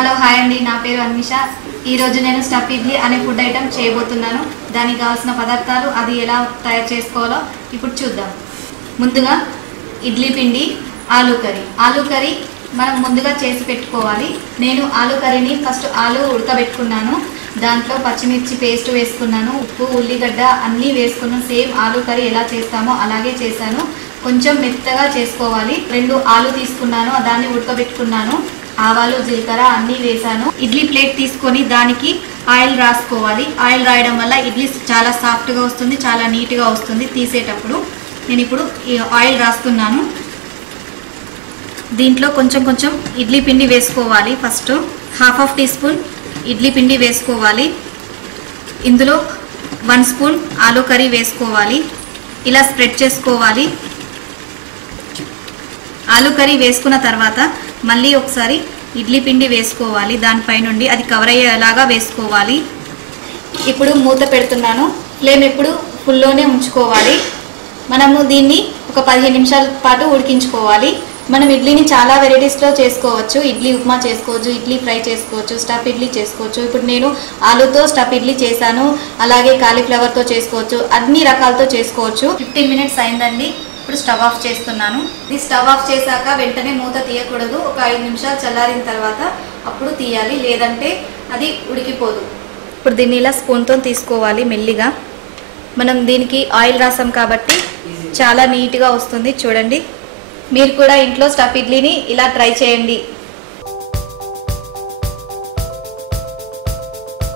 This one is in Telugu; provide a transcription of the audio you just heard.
హలో హాయ్ అండి, నా పేరు అనిమిష. ఈరోజు నేను స్టఫ్ ఇడ్లీ అనే ఫుడ్ ఐటెం చేయబోతున్నాను. దానికి కావాల్సిన పదార్థాలు, అది ఎలా తయారు చేసుకోవాలో ఇప్పుడు చూద్దాం. ముందుగా ఇడ్లీ పిండి, ఆలూ కర్రీ మనం ముందుగా చేసి పెట్టుకోవాలి. నేను ఆలూ కర్రీని ఫస్ట్ ఆలూ ఉడకబెట్టుకున్నాను. దాంట్లో పచ్చిమిర్చి పేస్ట్ వేసుకున్నాను, ఉప్పు, ఉల్లిగడ్డ అన్నీ వేసుకున్నాను. సేమ్ ఆలూ కర్రీ ఎలా చేస్తామో అలాగే చేశాను. కొంచెం మెత్తగా చేసుకోవాలి. 2 ఆలూ తీసుకున్నాను, దాన్ని ఉడకబెట్టుకున్నాను. ఆవాలు, జీలకర్ర అన్నీ వేసాను. ఇడ్లీ ప్లేట్ తీసుకొని దానికి ఆయిల్ రాసుకోవాలి. ఆయిల్ రాయడం వల్ల ఇడ్లీ చాలా సాఫ్ట్గా వస్తుంది, చాలా నీట్గా వస్తుంది తీసేటప్పుడు. నేను ఇప్పుడు ఈ ఆయిల్ రాస్తున్నాను. దీంట్లో కొంచెం ఇడ్లీ పిండి వేసుకోవాలి. ఫస్ట్ ½ టీ స్పూన్ ఇడ్లీ పిండి వేసుకోవాలి. ఇందులో 1 స్పూన్ ఆలూ కర్రీ వేసుకోవాలి. ఇలా స్ప్రెడ్ చేసుకోవాలి. ఆలూ కర్రీ వేసుకున్న తర్వాత మళ్ళీ ఒకసారి ఇడ్లీ పిండి వేసుకోవాలి. దానిపై నుండి అది కవర్ అయ్యేలాగా వేసుకోవాలి. ఇప్పుడు మూత పెడుతున్నాను. ఫ్లేమ్ ఎప్పుడు ఫుల్లోనే ఉంచుకోవాలి. మనము దీన్ని ఒక 15 నిమిషాల పాటు ఉడికించుకోవాలి. మనం ఇడ్లీని చాలా వెరైటీస్లో చేసుకోవచ్చు. ఇడ్లీ ఉప్మా చేసుకోవచ్చు, ఇడ్లీ ఫ్రై చేసుకోవచ్చు, స్టఫ్ ఇడ్లీ చేసుకోవచ్చు. ఇప్పుడు నేను ఆలూతో స్టఫ్ ఇడ్లీ చేశాను, అలాగే కాలీఫ్లవర్తో చేసుకోవచ్చు, అన్ని రకాలతో చేసుకోవచ్చు. 15 మినిట్స్ అయిందండి. ఇప్పుడు స్టవ్ ఆఫ్ చేస్తున్నాను. ఇది స్టవ్ ఆఫ్ చేశాక వెంటనే మూత తీయకూడదు. ఒక 5 నిమిషాలు చల్లారిన తర్వాత అప్పుడు తీయాలి, లేదంటే అది ఉడికిపోదు. ఇప్పుడు దీన్ని ఇలా స్పూన్తో తీసుకోవాలి మెల్లిగా. మనం దీనికి ఆయిల్ రాసాం కాబట్టి చాలా నీట్గా వస్తుంది. చూడండి, మీరు కూడా ఇంట్లో స్టఫ్ ఇడ్లీని ఇలా ట్రై చేయండి.